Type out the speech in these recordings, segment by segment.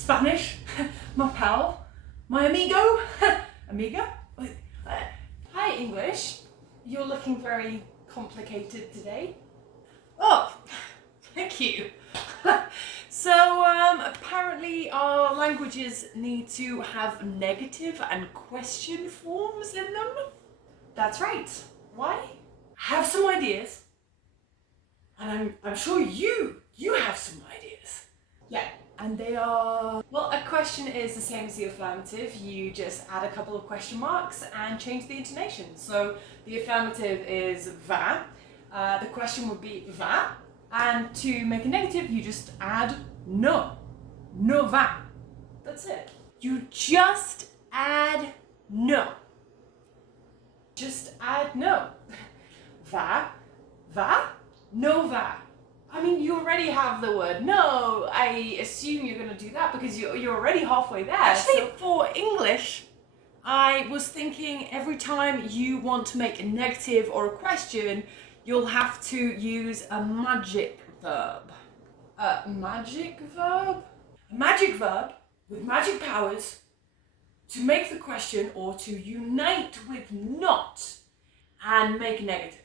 Spanish, my pal, my amigo, amiga. Hi English, you're looking very complicated today. Oh, thank you. So apparently our languages need to have negative and question forms in them. That's right. Why? I have some ideas, and I'm sure you have some ideas. Yeah. And they are... Well, a question is the same as the affirmative. You just add a couple of question marks and change the intonation. So the affirmative is va. The question would be va. And to make a negative, you just add no. No va. That's it. You just add no. Just add no. Va, va, no va. I mean, you already have the word no. I assume you're going to do that because you're already halfway there. Actually, for English, I was thinking every time you want to make a negative or a question, you'll have to use a magic verb. A magic verb? A magic verb with magic powers to make the question or to unite with not and make a negative.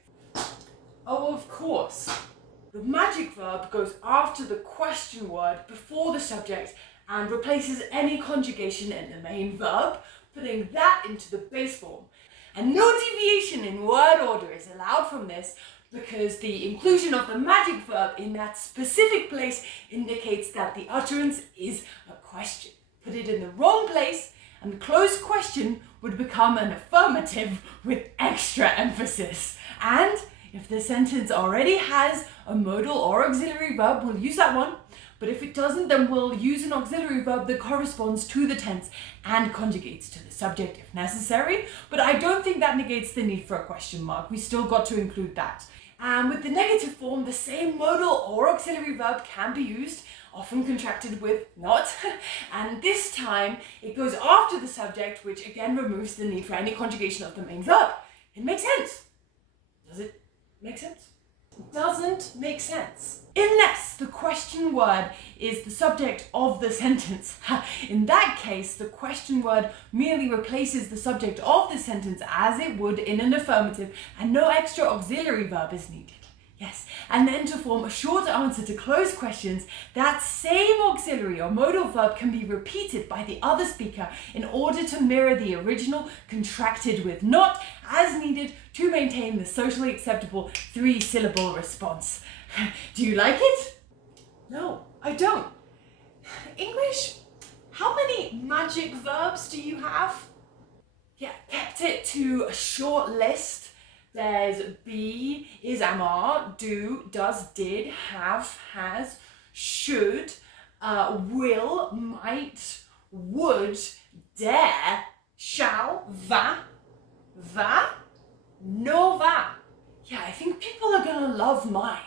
Oh, of course. The magic verb goes after the question word before the subject and replaces any conjugation in the main verb, putting that into the base form. And no deviation in word order is allowed from this because the inclusion of the magic verb in that specific place indicates that the utterance is a question. Put it in the wrong place and the closed question would become an affirmative with extra emphasis. And if the sentence already has a modal or auxiliary verb, we'll use that one. But if it doesn't, then we'll use an auxiliary verb that corresponds to the tense and conjugates to the subject if necessary. But I don't think that negates the need for a question mark. We still got to include that. And with the negative form, the same modal or auxiliary verb can be used, often contracted with not. And this time, it goes after the subject, which again removes the need for any conjugation of the main verb. It makes sense. Does it make sense? It doesn't make sense. Unless the question word is the subject of the sentence. In that case, the question word merely replaces the subject of the sentence as it would in an affirmative and no extra auxiliary verb is needed. Yes, and then to form a short answer to closed questions, that same auxiliary or modal verb can be repeated by the other speaker in order to mirror the original contracted with not as needed to maintain the socially acceptable 3-syllable response. Do you like it? No, I don't. English, how many magic verbs do you have? Yeah, kept it to a short list. There's be, is, am, are, do, does, did, have, has, should, will, might, would, dare, shall, va, no va. Yeah, I think people are gonna love mine.